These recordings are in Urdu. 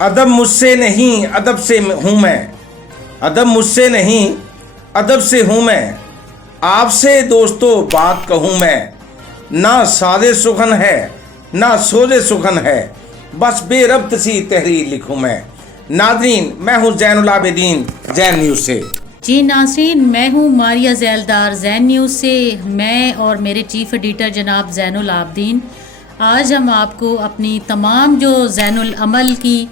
ادب مجھ سے نہیں ادب سے ہوں میں، ادب مجھ سے نہیں ادب سے ہوں میں، آپ سے دوستو بات کہوں میں، نہ سادے سخن ہے نہ سودے سخن ہے، بس بے ربط سی تحریر لکھوں میں۔ ناظرین، میں ہوں زین العابدین، زین نیوز سے۔ جی ناظرین، میں ہوں ماریہ ذیلدار، زین نیوز سے۔ میں اور میرے چیف ایڈیٹر جناب زین العابدین آج ہم آپ کو اپنی تمام جو زین العمل کی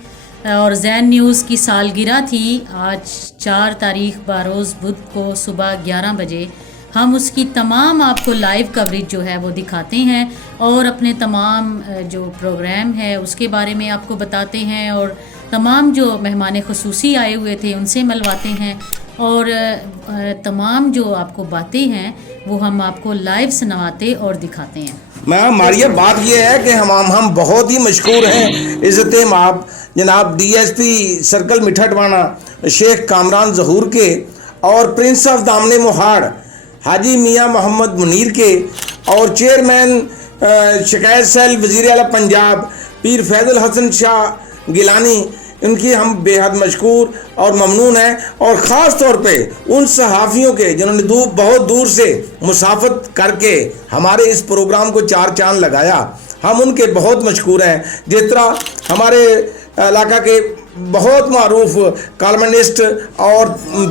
اور زین نیوز کی سالگرہ تھی، آج 4 تاریخ بروز بدھ کو صبح 11 بجے ہم اس کی تمام آپ کو لائیو کوریج جو ہے وہ دکھاتے ہیں اور اپنے تمام جو پروگرام ہے اس کے بارے میں آپ کو بتاتے ہیں، اور تمام جو مہمان خصوصی آئے ہوئے تھے ان سے ملواتے ہیں، اور تمام جو آپ کو باتیں ہیں وہ ہم آپ کو لائیو سنواتے اور دکھاتے ہیں۔ ماریہ، بات یہ ہے کہ ہم بہت ہی مشکور ہیں عزت مآب جناب ڈی ایس پی سرکل مٹھاٹوانا شیخ کامران ظہور کے، اور پرنس آف دامن موہاڑ حاجی میاں محمد منیر کے، اور چیئرمین شکایت سیل وزیر اعلیٰ پنجاب پیر فیض الحسن شاہ گیلانی، ان کی ہم بے حد مشکور اور ممنون ہیں، اور خاص طور پہ ان صحافیوں کے جنہوں نے بہت دور سے مسافت کر کے ہمارے اس پروگرام کو 4 چاند لگایا، ہم ان کے بہت مشکور ہیں۔ جس طرح ہمارے علاقہ کے بہت معروف کالمنسٹ اور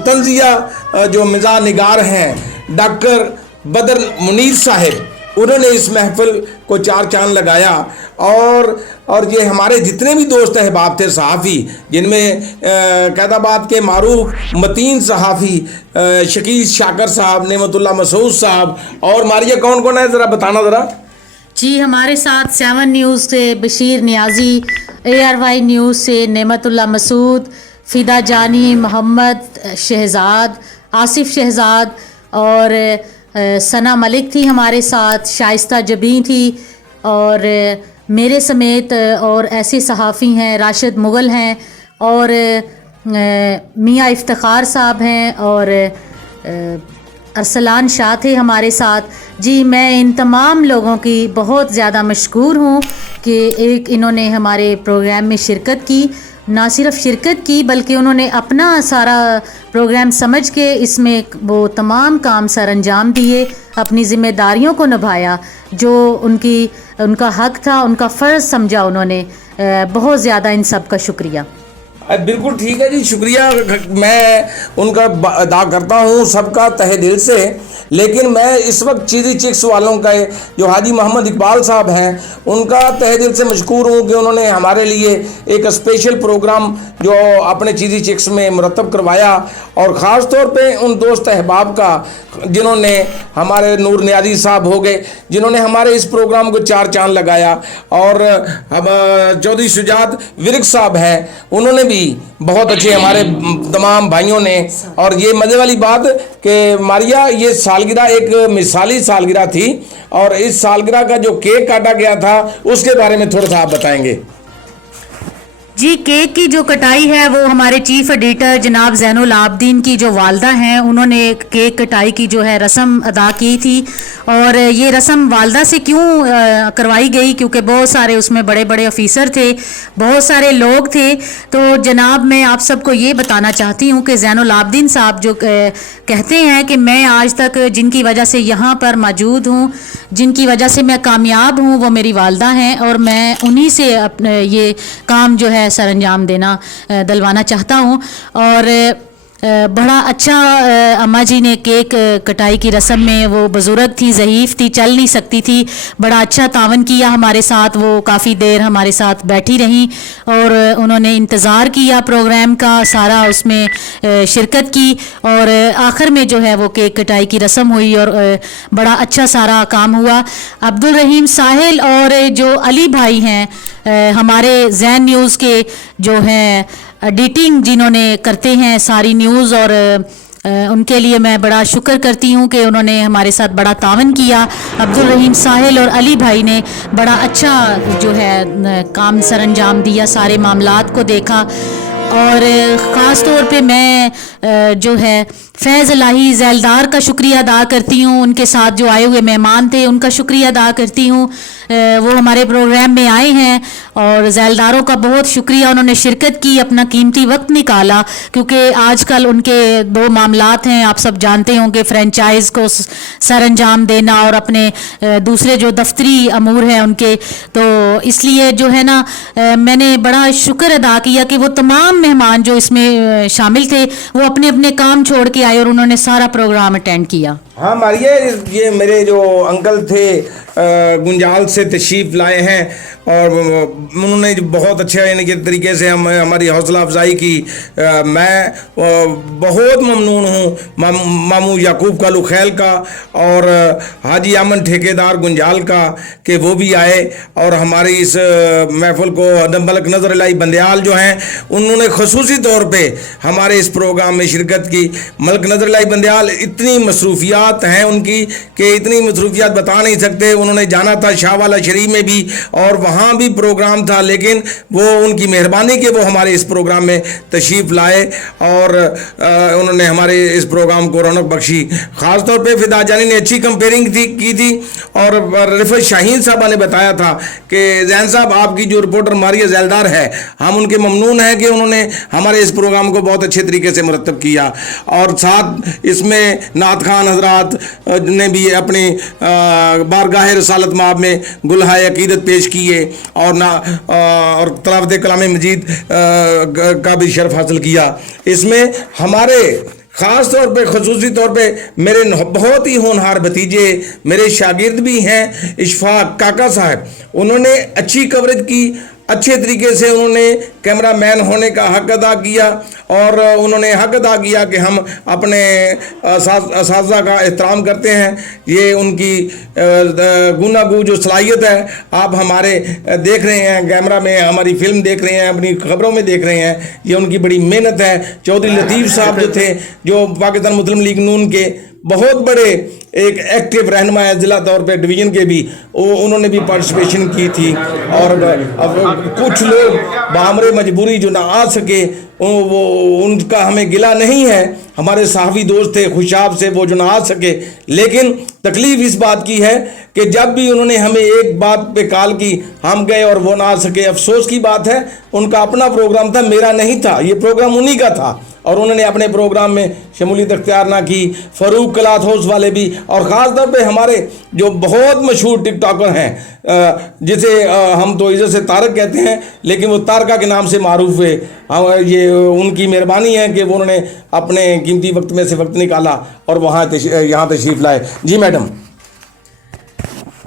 تنزیہ جو مزاح نگار ہیں ڈاکٹر بدر منیر صاحب، انہوں نے اس محفل کو 4 چاند لگایا، اور یہ ہمارے جتنے بھی دوست احباب تھے صحافی، جن میں قید آباد کے معروف متین صحافی شکیل شاکر صاحب، نعمت اللہ مسعود صاحب، اور ماریہ کون کون ہے ذرا بتانا ذرا۔ جی، ہمارے ساتھ 7 نیوز سے بشیر نیازی، ARY نیوز سے نعمت اللہ مسعود، فدا جانی، محمد شہزاد، آصف شہزاد، اور ثنا ملک تھی ہمارے ساتھ، شائستہ جبیں تھی، اور میرے سمیت اور ایسے صحافی ہیں، راشد مغل ہیں، اور میاں افتخار صاحب ہیں، اور ارسلان شاہ تھے ہمارے ساتھ۔ جی، میں ان تمام لوگوں کی بہت زیادہ مشکور ہوں کہ انہوں نے ہمارے پروگرام میں شرکت کی، نہ صرف شرکت کی بلکہ انہوں نے اپنا سارا پروگرام سمجھ کے اس میں وہ تمام کام سر انجام دیے، اپنی ذمہ داریوں کو نبھایا جو ان کا حق تھا، ان کا فرض سمجھا انہوں نے۔ بہت زیادہ ان سب کا شکریہ۔ بالکل ٹھیک ہے جی، شکریہ میں ان کا ادا کرتا ہوں سب کا تہہ دل سے، لیکن میں اس وقت چیزی چکس والوں کا جو حاجی محمد اقبال صاحب ہیں ان کا تہہ دل سے مشکور ہوں کہ انہوں نے ہمارے لیے ایک اسپیشل پروگرام جو اپنے چیزی چکس میں مرتب کروایا، اور خاص طور پہ ان دوست احباب کا جنہوں نے ہمارے نور نیازی صاحب ہو گئے، جنہوں نے ہمارے اس پروگرام کو 4 چاند لگایا، اور چودھری شجاعت ورک صاحب ہیں، انہوں نے بھی بہت اچھے، ہمارے تمام بھائیوں نے۔ اور یہ مزے والی بات کہ ماریہ، یہ سالگرہ ایک مثالی سالگرہ تھی، اور اس سالگرہ کا جو کیک کاٹا گیا تھا اس کے بارے میں تھوڑا سا آپ بتائیں گے۔ جی، کیک کی جو کٹائی ہے وہ ہمارے چیف ایڈیٹر جناب زین العابدین کی جو والدہ ہیں انہوں نے کیک کٹائی کی جو ہے رسم ادا کی تھی، اور یہ رسم والدہ سے کیوں کروائی گئی کیونکہ بہت سارے اس میں بڑے بڑے آفیسر تھے، بہت سارے لوگ تھے۔ تو جناب میں آپ سب کو یہ بتانا چاہتی ہوں کہ زین العابدین صاحب جو کہتے ہیں کہ میں آج تک جن کی وجہ سے یہاں پر موجود ہوں، جن کی وجہ سے میں کامیاب ہوں، وہ میری والدہ ہیں، اور میں انہی سے اپنے یہ کام جو ہے سر انجام دینا دلوانا چاہتا ہوں۔ اور بڑا اچھا اماں جی نے کیک کٹائی کی رسم میں، وہ بزرگ تھی، ضعیف تھی، چل نہیں سکتی تھی، بڑا اچھا تعاون کیا ہمارے ساتھ، وہ کافی دیر ہمارے ساتھ بیٹھی رہیں اور انہوں نے انتظار کیا پروگرام کا سارا، اس میں شرکت کی، اور آخر میں جو ہے وہ کیک کٹائی کی رسم ہوئی اور بڑا اچھا سارا کام ہوا۔ عبدالرحیم ساحل اور جو علی بھائی ہیں ہمارے زین نیوز کے جو ہیں ایڈیٹنگ جنہوں نے کرتے ہیں ساری نیوز، اور ان کے لیے میں بڑا شکر کرتی ہوں کہ انہوں نے ہمارے ساتھ بڑا تعاون کیا۔ عبدالرحیم ساحل اور علی بھائی نے بڑا اچھا جو ہے کام سر انجام دیا، سارے معاملات کو دیکھا۔ اور خاص طور پہ میں جو ہے فیض الہی ذیلدار کا شکریہ ادا کرتی ہوں، ان کے ساتھ جو آئے ہوئے مہمان تھے ان کا شکریہ ادا کرتی ہوں، وہ ہمارے پروگرام میں آئے ہیں اور ذیلداروں کا بہت شکریہ, انہوں نے شرکت کی, اپنا قیمتی وقت نکالا, کیونکہ آج کل ان کے دو معاملات ہیں, آپ سب جانتے ہوں کہ فرینچائز کو سر انجام دینا اور اپنے دوسرے جو دفتری امور ہیں ان کے, تو اس لیے جو ہے نا میں نے بڑا شکر ادا کیا کہ وہ تمام مہمان جو اس میں شامل تھے وہ اپنے اپنے کام چھوڑ کے آئے اور انہوں نے سارا پروگرام اٹینڈ کیا. ہاں ماریہ, یہ میرے جو انکل تھے گنجال سے تشریف لائے ہیں اور انہوں نے بہت اچھا یعنی کہ طریقے سے ہماری حوصلہ افزائی کی. میں بہت ممنون ہوں ماموں یعقوب کالو خیل کا اور حاجی امن ٹھیکیدار گنجال کا کہ وہ بھی آئے اور ہماری اس محفل کو ملک نظر الہی بندیال جو ہیں انہوں نے خصوصی طور پہ ہمارے اس پروگرام میں شرکت کی. ملک نظر الہی بندیال اتنی مصروفیات ہیں ان کی کہ اتنی مصروفیات بتا نہیں سکتے. انہوں نے جانا تھا شاہ والا شریف میں بھی اور وہاں بھی پروگرام تھا, لیکن وہ ان کی مہربانی کہ وہ ہمارے اس پروگرام میں تشریف لائے اور انہوں نے ہمارے اس پروگرام کو رونق بخشی. خاص طور پہ فدا جانی نے اچھی کمپیئرنگ کی تھی اور رفعت شاہین صاحبہ نے بتایا تھا کہ زین صاحب آپ کی جو رپورٹر ماریہ ذیلدار ہے ہم ان کے ممنون ہیں کہ انہوں نے ہمارے اس پروگرام کو بہت اچھے طریقے سے مرتب کیا. اور ساتھ اس میں نعت خوان حضرات نے بھی اپنی بارگاہ رسالت مآب میں گلہائے عقیدت پیش کیے اور تلاوت کلام مجید کا بھی شرف حاصل کیا. اس میں ہمارے خاص طور پہ خصوصی طور پہ میرے بہت ہی ہونہار بھتیجے میرے شاگرد بھی ہیں اشفاق کاکا صاحب, انہوں نے اچھی کوریج کی, اچھے طریقے سے انہوں نے کیمرہ مین ہونے کا حق ادا کیا اور انہوں نے حق ادا کیا کہ ہم اپنے اساتذہ کا احترام کرتے ہیں. یہ ان کی گوناگو جو صلاحیت ہے آپ ہمارے دیکھ رہے ہیں کیمرہ میں, ہماری فلم دیکھ رہے ہیں, اپنی خبروں میں دیکھ رہے ہیں, یہ ان کی بڑی محنت ہے. چودھری لطیف صاحب جو تھے جو پاکستان مسلم لیگ نون کے بہت بڑے ایک ایکٹیو رہنما ہے ضلع طور پہ ڈویژن کے بھی, انہوں نے بھی پارٹیسپیشن کی تھی. اور کچھ لوگ بہامرے مجبوری جو نہ آ سکے وہ ان کا ہمیں گلہ نہیں ہے, ہمارے صحافی دوست تھے خوشاب سے وہ جو نہ آ سکے, لیکن تکلیف اس بات کی ہے کہ جب بھی انہوں نے ہمیں ایک بات پہ کال کی ہم گئے اور وہ نہ آ سکے. افسوس کی بات ہے ان کا اپنا پروگرام تھا, میرا نہیں تھا, یہ پروگرام انہی کا تھا اور انہوں نے اپنے پروگرام میں شمولیت اختیار نہ کی. فاروق کلاتھ ہاؤس والے بھی, اور خاص طور پہ ہمارے جو بہت مشہور ٹک ٹاکر ہیں جسے ہم تو عزت سے طارق کہتے ہیں لیکن وہ تارکہ کے نام سے معروف ہے, یہ ان کی مہربانی ہے کہ وہ انہوں نے اپنے قیمتی وقت میں سے وقت نکالا اور یہاں تشریف لائے. جی میڈم.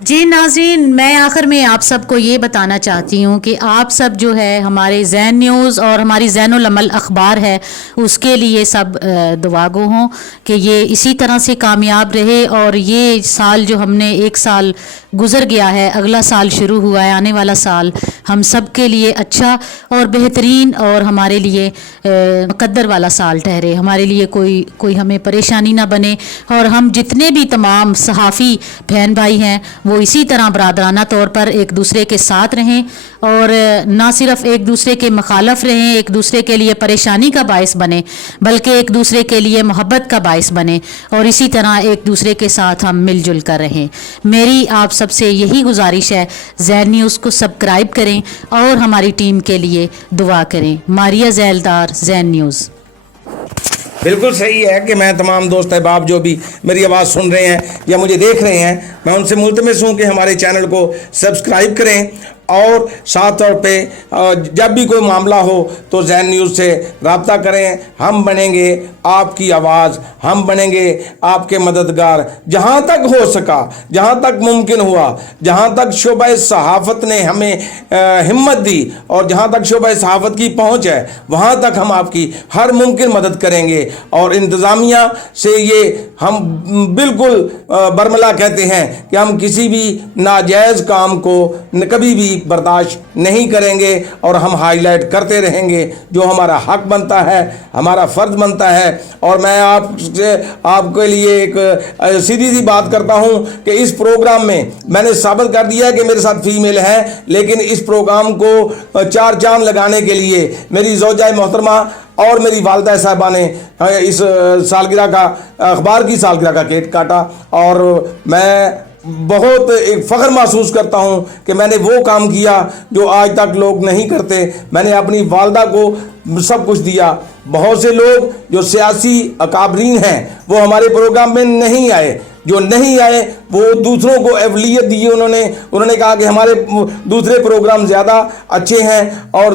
جی ناظرین, میں آخر میں آپ سب کو یہ بتانا چاہتی ہوں کہ آپ سب جو ہے ہمارے زین نیوز اور ہماری زین العمل اخبار ہے اس کے لیے سب دعا گو ہوں کہ یہ اسی طرح سے کامیاب رہے اور یہ سال جو ہم نے ایک سال گزر گیا ہے, اگلا سال شروع ہوا ہے, آنے والا سال ہم سب کے لیے اچھا اور بہترین اور ہمارے لیے مقدر والا سال ٹھہرے, ہمارے لیے کوئی ہمیں پریشانی نہ بنے اور ہم جتنے بھی تمام صحافی بہن بھائی ہیں وہ اسی طرح برادرانہ طور پر ایک دوسرے کے ساتھ رہیں اور نہ صرف ایک دوسرے کے مخالف رہیں, ایک دوسرے کے لیے پریشانی کا باعث بنے بلکہ ایک دوسرے کے لیے محبت کا باعث بنے اور اسی طرح ایک دوسرے کے ساتھ ہم مل جل کر رہیں. میری آپ سب سے یہی گزارش ہے, زین نیوز کو سبسکرائب کریں اور ہماری ٹیم کے لیے دعا کریں. ماریہ ذیلدار, زین نیوز. بالکل صحیح ہے کہ میں تمام دوست احباب جو بھی میری آواز سن رہے ہیں یا مجھے دیکھ رہے ہیں میں ان سے ملتمس ہوں کہ ہمارے چینل کو سبسکرائب کریں اور ساتھ طور پہ جب بھی کوئی معاملہ ہو تو زین نیوز سے رابطہ کریں. ہم بنیں گے آپ کی آواز, ہم بنیں گے آپ کے مددگار جہاں تک ہو سکا, جہاں تک ممکن ہوا, جہاں تک شعبہ صحافت نے ہمیں ہمت دی اور جہاں تک شعبہ صحافت کی پہنچ ہے وہاں تک ہم آپ کی ہر ممکن مدد کریں گے. اور انتظامیہ سے یہ ہم بالکل برملا کہتے ہیں کہ ہم کسی بھی ناجائز کام کو کبھی بھی برداشت نہیں کریں گے اور ہم ہائی لائٹ کرتے رہیں گے جو ہمارا حق بنتا ہے, ہمارا فرض بنتا ہے. اور میں آپ کے لیے ایک سیدھی سی بات کرتا ہوں کہ اس پروگرام میں نے ثابت کر دیا کہ میرے ساتھ فیمیل ہے, لیکن اس پروگرام کو 4 چاند لگانے کے لیے میری زوجہ محترمہ اور میری والدہ صاحبہ نے اس سالگرہ کا اخبار کی سالگرہ کا کیک کاٹا اور میں بہت ایک فخر محسوس کرتا ہوں کہ میں نے وہ کام کیا جو آج تک لوگ نہیں کرتے. میں نے اپنی والدہ کو سب کچھ دیا. بہت سے لوگ جو سیاسی اکابرین ہیں وہ ہمارے پروگرام میں نہیں آئے. جو نہیں آئے وہ دوسروں کو اولویت دی. انہوں نے کہا کہ ہمارے دوسرے پروگرام زیادہ اچھے ہیں اور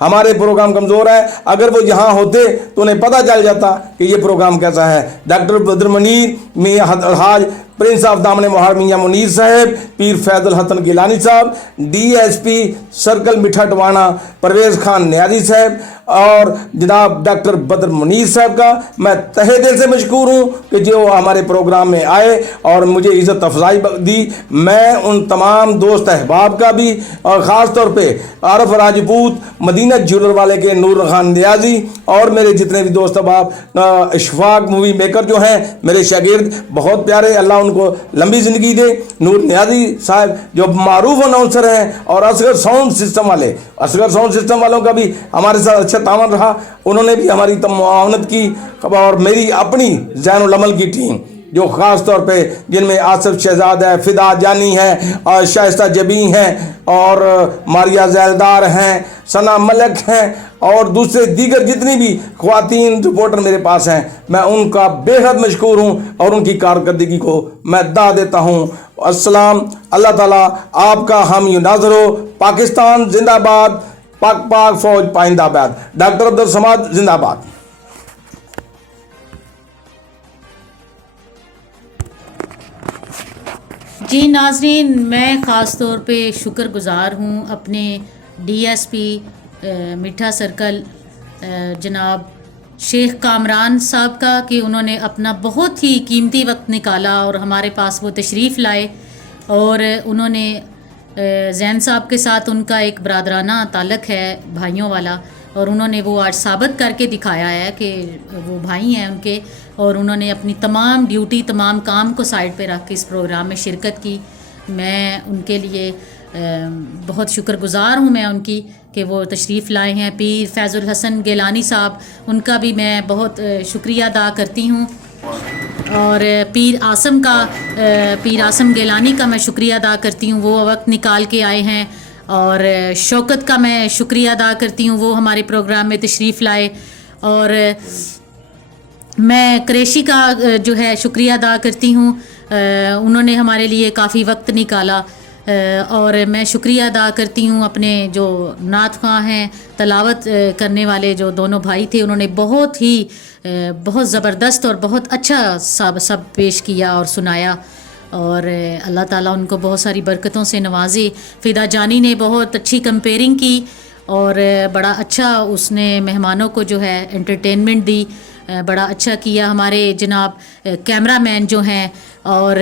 ہمارے پروگرام کمزور ہیں. اگر وہ یہاں ہوتے تو انہیں پتہ چل جاتا کہ یہ پروگرام کیسا ہے. ڈاکٹر بدر منیر میاں الحاج پرنس آف دامن موہر میاں منیر صاحب, پیر فیض الحسن گیلانی صاحب, ڈی ایس پی سرکل میٹھا ٹوانا پرویز خان نیازی صاحب اور جناب ڈاکٹر بدر منیر صاحب کا میں تہہ دل سے مشکور ہوں کہ جو ہمارے پروگرام میں آئے اور مجھے عزت افزائی دی. میں ان تمام دوست احباب کا بھی اور خاص طور پہ عارف راجپوت مدینہ جولر والے کے نور خان نیازی اور میرے جتنے بھی دوست احباب اشفاق مووی میکر جو ہیں میرے شاگرد بہت پیارے, اللہ ان کو لمبی زندگی دے. نور نیازی صاحب جو معروف اناؤنسر ہیں اور اصغر ساؤنڈ سسٹم والوں کا بھی ہمارے ساتھ اچھا تعاون رہا. انہوں نے بھی ہماری معاونت کی. اور میری اپنی زین العمل کی ٹیم جو خاص طور پہ جن میں آصف شہزاد ہے, فدا جانی ہے اور شائستہ جبی ہیں اور ماریا زیلدار ہیں, ثنا ملک ہیں اور دوسرے دیگر جتنی بھی خواتین رپورٹر میرے پاس ہیں, میں ان کا بے حد مشکور ہوں اور ان کی کارکردگی کو میں دعا دیتا ہوں. السلام. اللہ تعالیٰ آپ کا حامی و ناظر ہو. پاکستان زندہ باد. پاک فوج پائندہ آباد. ڈاکٹر عبدالصمد زندہ باد. جی ناظرین, میں خاص طور پہ شکر گزار ہوں اپنے ڈی ایس پی میٹھا سرکل جناب شیخ کامران صاحب کا کہ انہوں نے اپنا بہت ہی قیمتی وقت نکالا اور ہمارے پاس وہ تشریف لائے. اور انہوں نے زین صاحب کے ساتھ ان کا ایک برادرانہ تعلق ہے بھائیوں والا, اور انہوں نے وہ آج ثابت کر کے دکھایا ہے کہ وہ بھائی ہیں ان کے, اور انہوں نے اپنی تمام ڈیوٹی تمام کام کو سائڈ پہ رکھ کے اس پروگرام میں شرکت کی. میں ان کے لیے بہت شکر گزار ہوں میں ان کی کہ وہ تشریف لائے ہیں. پیر فیض الحسن گیلانی صاحب, ان کا بھی میں بہت شکریہ ادا کرتی ہوں. اور پیر آسم گیلانی کا میں شکریہ ادا کرتی ہوں, وہ وقت نکال کے آئے ہیں. اور شوکت کا میں شکریہ ادا کرتی ہوں, وہ ہمارے پروگرام میں تشریف لائے. اور میں قریشی کا جو ہے شکریہ ادا کرتی ہوں, انہوں نے ہمارے لیے کافی وقت نکالا. اور میں شکریہ ادا کرتی ہوں اپنے جو نعت خواں ہیں, تلاوت کرنے والے جو دونوں بھائی تھے, انہوں نے بہت زبردست اور بہت اچھا سب پیش کیا اور سنایا. اور اللہ تعالیٰ ان کو بہت ساری برکتوں سے نوازے. فدا جانی نے بہت اچھی کمپیئرنگ کی اور بڑا اچھا اس نے مہمانوں کو جو ہے انٹرٹینمنٹ دی, بڑا اچھا کیا. ہمارے جناب کیمرہ مین جو ہیں اور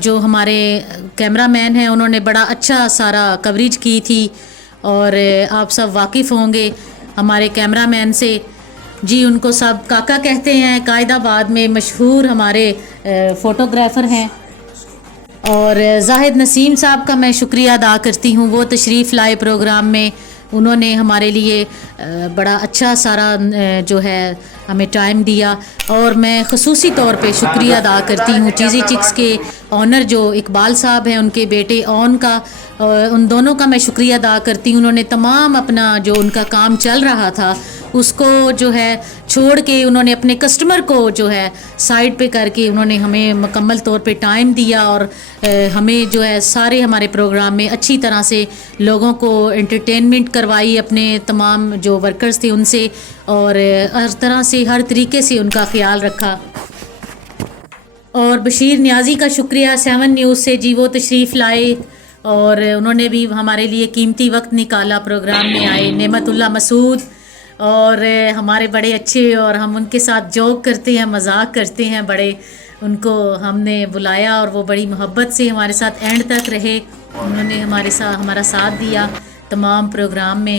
جو ہمارے کیمرہ مین ہیں انہوں نے بڑا اچھا سارا کوریج کی تھی. اور آپ سب واقف ہوں گے ہمارے کیمرہ مین سے. جی ان کو سب کاکا کہتے ہیں, قائد آباد میں مشہور ہمارے فوٹوگرافر ہیں. اور زاہد نسیم صاحب کا میں شکریہ ادا کرتی ہوں, وہ تشریف لائے پروگرام میں. انہوں نے ہمارے لیے بڑا اچھا سارا جو ہے ہمیں ٹائم دیا. اور میں خصوصی طور پہ شکریہ ادا کرتی ہوں چیزی چکس کے آنر جو اقبال صاحب ہیں, ان کے بیٹے اون کا, ان دونوں کا میں شکریہ ادا کرتی ہوں. انہوں نے تمام اپنا جو ان کا کام چل رہا تھا اس کو جو ہے چھوڑ کے انہوں نے اپنے کسٹمر کو جو ہے سائڈ پہ کر کے انہوں نے ہمیں مکمل طور پہ ٹائم دیا. اور ہمیں جو ہے سارے ہمارے پروگرام میں اچھی طرح سے لوگوں کو انٹرٹینمنٹ کروائی, اپنے تمام جو ورکرز تھے ان سے, اور ہر طرح سے ہر طریقے سے ان کا خیال رکھا. اور بشیر نیازی کا شکریہ 7 نیوز سے, جی وہ تشریف لائے اور انہوں نے بھی ہمارے لیے قیمتی وقت نکالا, پروگرام میں آئے. نعمت اللہ مسعود اور ہمارے بڑے اچھے, اور ہم ان کے ساتھ جوک کرتے ہیں, مذاق کرتے ہیں بڑے. ان کو ہم نے بلایا اور وہ بڑی محبت سے ہمارے ساتھ اینڈ تک رہے. انہوں نے ہمارا ساتھ دیا تمام پروگرام میں.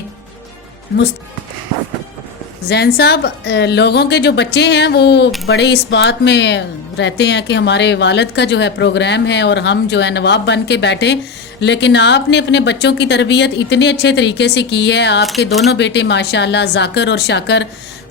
زین صاحب, لوگوں کے جو بچے ہیں وہ بڑے اس بات میں رہتے ہیں کہ ہمارے والد کا جو ہے پروگرام ہے اور ہم جو ہے نواب بن کے بیٹھے, لیکن آپ نے اپنے بچوں کی تربیت اتنے اچھے طریقے سے کی ہے. آپ کے دونوں بیٹے ماشاءاللہ ذاکر اور شاکر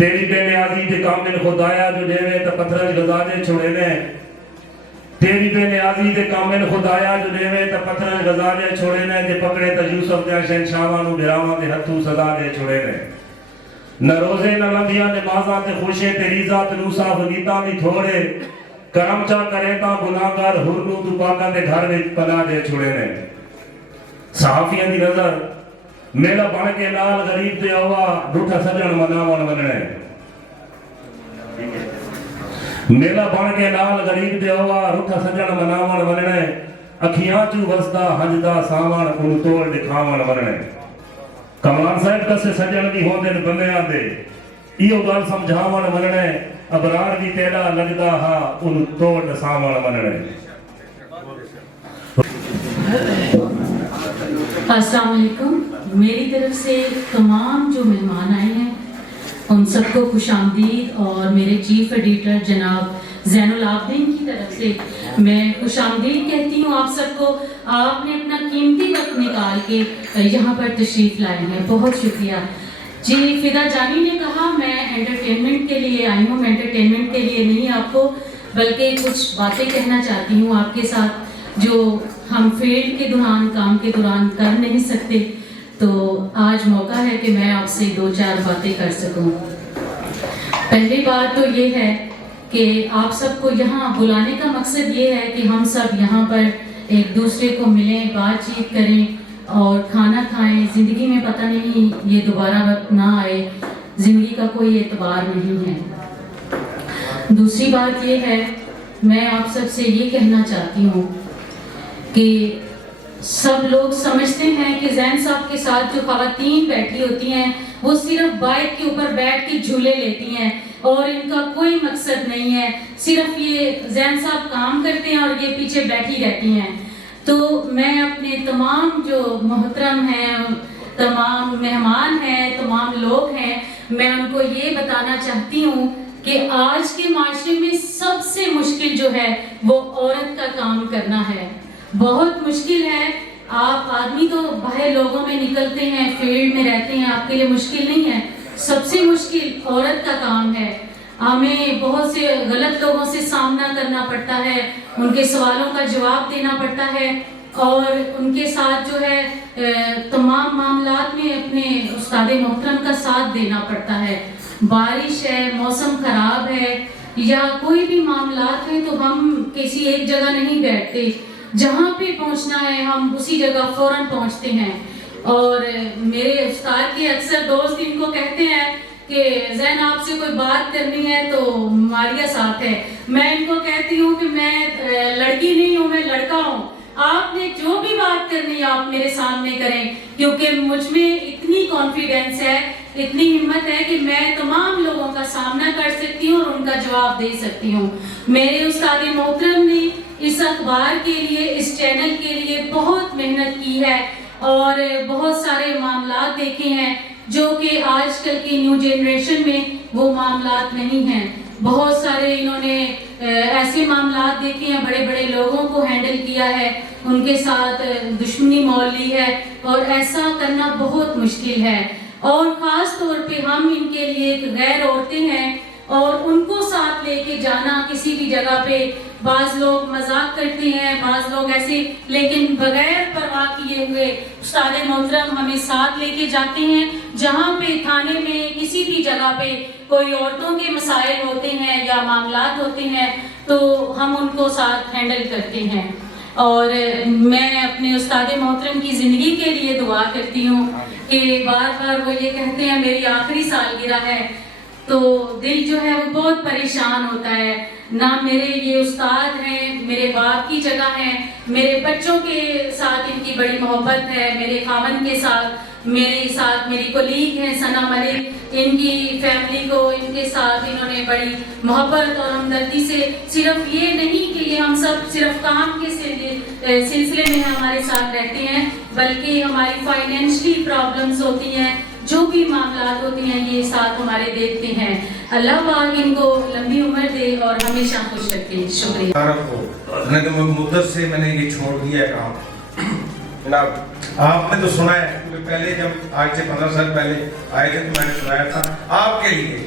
تیری بے نیازی تے کامل خدایا جو دیوے تے پتھر غزا دے چھوڑے نے تیری بے نیازی تے کامل خدایا جو دیوے تے پتھر غزا دے چھوڑے نے جے پکڑے تے یوسف دے شہنشاہاں نو براواں دے ہتھوں سزا دے چھوڑے نے نہ روزے نہ لمبیاں نمازاں تے خوشے تیری ذات نو صاف گیتاں دی تھوڑے کرم چا کرے تا گناہگار ہر نو تو پاکاں دے گھر وچ پناہ دے چھوڑے نے صحافیاں دی نظر میلا بن کے نال غریب تے آوا ڈٹھا سجن مناون وننے میلا بن کے نال غریب تے آوا ڈٹھا سجن مناون وننے اکھیاں چوں وسدا ہنجدا ساون اون توڑ دکھاون وننے کمران صاحب کسے سجن بھی ہوندے نے بندیاں دے ایو گل سمجھاون وننے ابرار بھی تیرا لگدا ہا اون توڑ دساون وننے السلام علیکم. میری طرف سے تمام جو مہمان آئے ہیں ان سب کو خوش آمدید اور میرے چیف ایڈیٹر جناب زین العابدین کی طرف سے میں خوش آمدید کہتی ہوں آپ سب کو. آپ نے اپنا قیمتی وقت نکال کے یہاں پر تشریف لائے ہیں, بہت شکریہ. جی فدا جانی نے کہا میں انٹرٹینمنٹ کے لیے آئی ہوں, میں انٹرٹینمنٹ کے لیے نہیں آپ کو بلکہ کچھ باتیں کہنا چاہتی ہوں آپ کے ساتھ جو ہم فیلڈ کے دوران کام کے دوران کر نہیں سکتے. تو آج موقع ہے کہ میں آپ سے 2-4 باتیں کر سکوں. پہلی بات تو یہ ہے کہ آپ سب کو یہاں بلانے کا مقصد یہ ہے کہ ہم سب یہاں پر ایک دوسرے کو ملیں, بات چیت کریں اور کھانا کھائیں. زندگی میں پتہ نہیں یہ دوبارہ وقت نہ آئے, زندگی کا کوئی اعتبار نہیں ہے. دوسری بات یہ ہے میں آپ سب سے یہ کہنا چاہتی ہوں کہ سب لوگ سمجھتے ہیں کہ زین صاحب کے ساتھ جو خواتین بیٹھی ہوتی ہیں وہ صرف بائک کے اوپر بیٹھ کے جھولے لیتی ہیں اور ان کا کوئی مقصد نہیں ہے, صرف یہ زین صاحب کام کرتے ہیں اور یہ پیچھے بیٹھی رہتی ہیں. تو میں اپنے تمام جو محترم ہیں, تمام مہمان ہیں, تمام لوگ ہیں, میں ان کو یہ بتانا چاہتی ہوں کہ آج کے معاشرے میں سب سے مشکل جو ہے وہ عورت کا کام کرنا ہے. بہت مشکل ہے. آپ آدمی تو باہر لوگوں میں نکلتے ہیں, فیلڈ میں رہتے ہیں, آپ کے لیے مشکل نہیں ہے. سب سے مشکل عورت کا کام ہے. ہمیں بہت سے غلط لوگوں سے سامنا کرنا پڑتا ہے, ان کے سوالوں کا جواب دینا پڑتا ہے اور ان کے ساتھ جو ہے تمام معاملات میں اپنے استاد محترم کا ساتھ دینا پڑتا ہے. بارش ہے, موسم خراب ہے یا کوئی بھی معاملات ہیں تو ہم کسی ایک جگہ نہیں بیٹھتے, جہاں پہ پہنچنا ہے ہم اسی جگہ فوراً پہنچتے ہیں. اور میرے استاد کے اکثر دوست ان کو کہتے ہیں کہ زین آپ سے کوئی بات کرنی ہے تو ماریہ ساتھ ہے. میں ان کو کہتی ہوں کہ میں لڑکی نہیں ہوں, میں لڑکا ہوں. آپ نے جو بھی بات کرنی ہے آپ میرے سامنے کریں, کیونکہ مجھ میں اتنی کانفیڈنس ہے, اتنی ہمت ہے کہ میں تمام لوگوں کا سامنا کر سکتی ہوں اور ان کا جواب دے سکتی ہوں. میرے استاد محترم نے اس اخبار کے لیے, اس چینل کے لیے بہت محنت کی ہے اور بہت سارے معاملات دیکھے ہیں جو کہ آج کل کی نیو جنریشن میں وہ معاملات نہیں ہیں. بہت سارے انہوں نے ایسے معاملات دیکھے ہیں, بڑے بڑے لوگوں کو ہینڈل کیا ہے, ان کے ساتھ دشمنی مول لی ہے اور ایسا کرنا بہت مشکل ہے. اور خاص طور پہ ہم ان کے لیے ایک غیر عورتیں ہیں اور ان کو ساتھ لے کے جانا کسی بھی جگہ پہ, بعض لوگ مذاق کرتے ہیں, بعض لوگ ایسے, لیکن بغیر پرواہ کیے ہوئے استاد محترم ہمیں ساتھ لے کے جاتے ہیں. جہاں پہ تھانے میں کسی بھی جگہ پہ کوئی عورتوں کے مسائل ہوتے ہیں یا معاملات ہوتے ہیں تو ہم ان کو ساتھ ہینڈل کرتے ہیں. اور میں اپنے استاد محترم کی زندگی کے لیے دعا کرتی ہوں کہ بار بار وہ یہ کہتے ہیں میری آخری سالگرہ ہے تو دل جو ہے وہ بہت پریشان ہوتا ہے. نہ میرے یہ استاد ہیں, میرے باپ کی جگہ ہیں, میرے بچوں کے ساتھ ان کی بڑی محبت ہے, میرے خاوند کے ساتھ, میرے ساتھ میری کولیگ ہیں ثنا ملک, ان کی فیملی کو ان کے ساتھ انہوں نے بڑی محبت اور ہمدردی سے, صرف یہ نہیں کہ یہ ہم سب صرف کام کے سلسلے میں ہمارے ساتھ رہتے ہیں بلکہ ہماری فائنینشلی پرابلمز ہوتی ہیں, جو بھی معاملات ہوتے ہیں یہ ساتھ ہمارے دیکھتے ہیں. اللہ پاک ان کو لمبی عمر دے اور ہمیشہ خوش رکھے. شکریہ. مدت سے میں نے یہ چھوڑ دیا ہے کام. جناب آپ نے تو سنا ہے, پہلے جب آج سے 15 سال پہلے آئے تھے تو میں نے سنایا تھا آپ کے لیے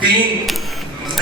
3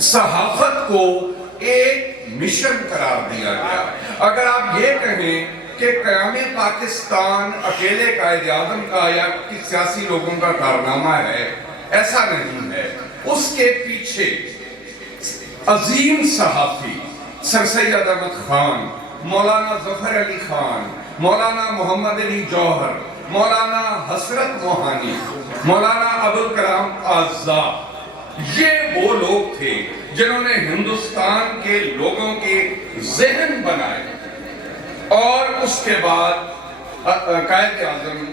صحافت کو ایک مشن قرار دیا گیا. اگر آپ یہ کہیں کہ قیام پاکستان اکیلے قائد اعظم کا یا کسی سیاسی لوگوں کا کارنامہ ہے، ایسا نہیں ہے. اس کے پیچھے عظیم صحافی سر سید احمد خان، مولانا ظفر علی خان، مولانا محمد علی جوہر، مولانا حسرت موہانی، مولانا ابوالکلام آزاد، یہ وہ لوگ تھے جنہوں نے ہندوستان کے لوگوں کے ذہن بنائے. اور اس کے بعد قائد اعظم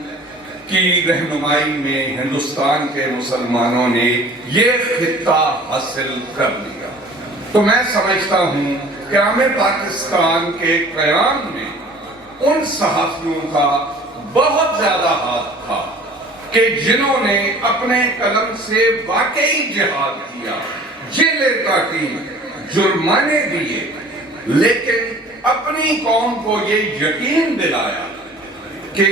کی رہنمائی میں ہندوستان کے مسلمانوں نے یہ خطہ حاصل کر لیا. تو میں سمجھتا ہوں قیام پاکستان کے قیام میں ان صحافیوں کا بہت زیادہ ہاتھ تھا کہ جنہوں نے اپنے قلم سے واقعی جہاد کیا، جیلیں کاٹی، جرمانے دیے، لیکن اپنی قوم کو یہ یقین دلایا کہ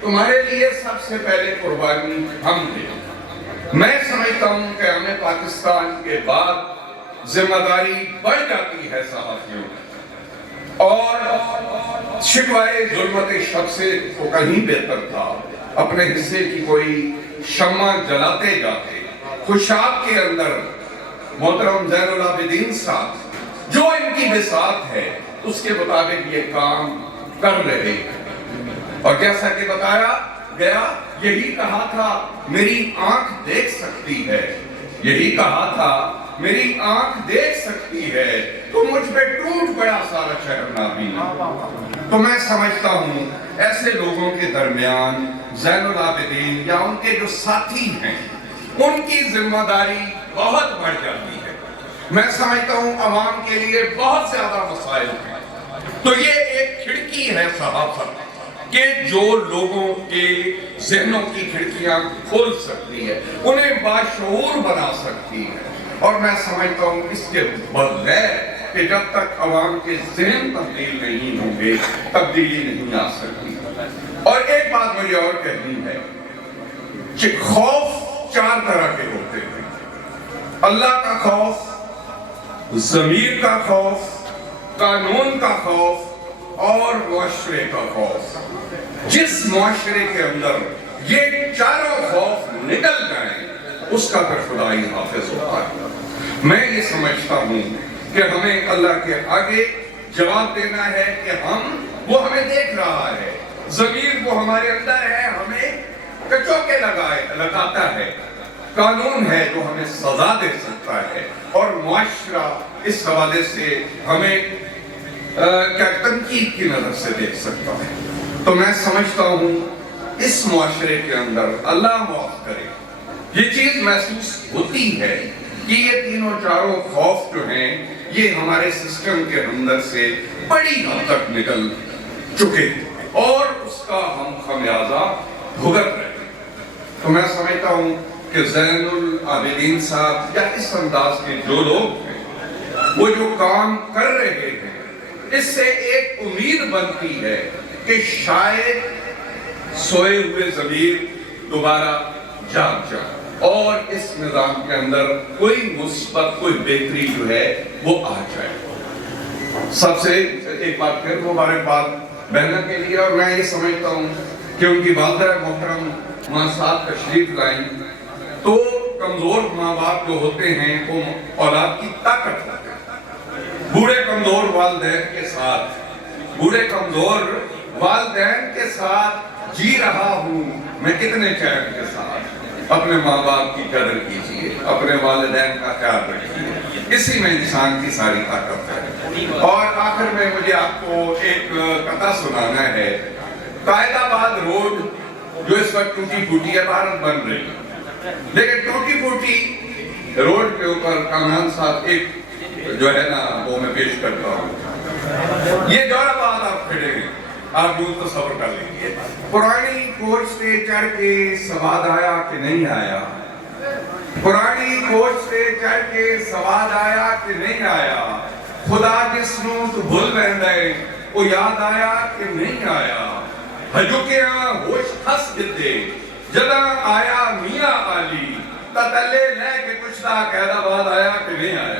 تمہارے لیے سب سے پہلے قربانی ہم دیں. میں سمجھتا ہوں کہ ہمیں پاکستان کے بعد ذمہ داری بڑھ جاتی ہے صحافیوں اور شکوائے ظلمت شب سے تو کہیں بہتر تھا اپنے حصے کی کوئی شمع جلاتے جاتے. خوشاب کے اندر محترم زین العابدین صاحب جو ان کی بساط ہے اس کے مطابق یہ کام کر رہے ہیں. اور جیسا کہ بتایا گیا، یہی کہا تھا میری آنکھ دیکھ سکتی ہے، یہی کہا تھا میری آنکھ دیکھ سکتی ہے تو مجھ پہ ٹوٹ پڑا سارا شہر نابینا. تو میں سمجھتا ہوں ایسے لوگوں کے درمیان زین العابدین یا ان کے جو ساتھی ہیں ان کی ذمہ داری بہت بڑھ جاتی ہے. میں سمجھتا ہوں عوام کے لیے بہت زیادہ مسائل ہیں. تو یہ ایک کھڑکی ہے صحافت کہ جو لوگوں کے ذہنوں کی کھڑکیاں کھول سکتی ہے، انہیں باشعور بنا سکتی ہے. اور میں سمجھتا ہوں اس کے بغیر کہ جب تک عوام کے ذہن تبدیل نہیں ہوں گے تبدیلی نہیں آ سکتی. اور ایک بات مجھے اور کہنی ہے کہ خوف 4 طرح کے ہوتے ہیں: اللہ کا خوف، ضمیر کا خوف، قانون کا خوف اور معاشرے کا خوف. جس معاشرے کے اندر یہ چاروں خوف نکل جائیں اس کا پھر خدائی حافظ ہوتا ہے. میں یہ سمجھتا ہوں کہ ہمیں اللہ کے آگے جواب دینا ہے کہ وہ ہمیں دیکھ رہا ہے، ضمیر وہ ہمارے اندر ہے، ہمیں کچوکے لگاتا ہے، قانون ہے جو ہمیں سزا دے سکتا ہے، اور معاشرہ اس حوالے سے ہمیں تنقید کی نظر سے دیکھ سکتا ہے. تو میں سمجھتا ہوں اس معاشرے کے اندر اللہ معاف کرے یہ چیز محسوس ہوتی ہے کہ یہ تینوں چاروں خوف جو ہیں یہ ہمارے سسٹم کے اندر سے بڑی حد تک نکل چکے اور اس کا ہم خمیازہ بھگت رہے ہیں. تو میں سمجھتا ہوں کہ زین العابدین صاحب یا اس انداز کے جو لوگ ہیں وہ جو کام کر رہے ہیں اس سے ایک امید بنتی ہے کہ شاید سوئے ہوئے ضمیر دوبارہ جاگ جائے اور اس نظام کے اندر کوئی مثبت کوئی بہتری جو ہے وہ آ جائے. سب سے ایک بات پھر مبارکباد بہنوں کے لیے. اور میں یہ سمجھتا ہوں کہ ان کی والدہ محترم ماں صاحب تشریف لائیں تو کمزور ماں باپ جو ہوتے ہیں وہ اولاد کی طاقت ہوتے ہیں. بوڑھے کمزور والدین کے ساتھ جی رہا ہوں میں کتنے چین کے ساتھ. اپنے ماں باپ کی قدر کیجئے، اپنے والدین کا خیال رکھیے، اسی میں انسان کی ساری طاقت ہے. اور آخر میں مجھے آپ کو ایک قطعہ سنانا ہے. قائد آباد روڈ جو اس وقت ٹوٹی پھوٹی عمارت بن رہی ہے، لیکن ٹوٹی پھوٹی روڈ کے اوپر کامران صاحب ایک جو ہے نا وہ میں پیش کرتا ہوں. یہ جورا بات آپ کھڑے ہیں، آپ جو تصور کر لیجیے. پرانی کوچ سے چڑھ کے سواد آیا کہ نہیں آیا، پرانی کوچ سے چڑھ کے سواد آیا کہ نہیں آیا، خدا جس نوں تو بھول رہے وہ یاد آیا کہ نہیں آیا. ہجوکیاں ہوش ہس جتے جداں آیا میاں علی تتلے لے کے پوچھتا قائد آباد آیا کہ نہیں آیا.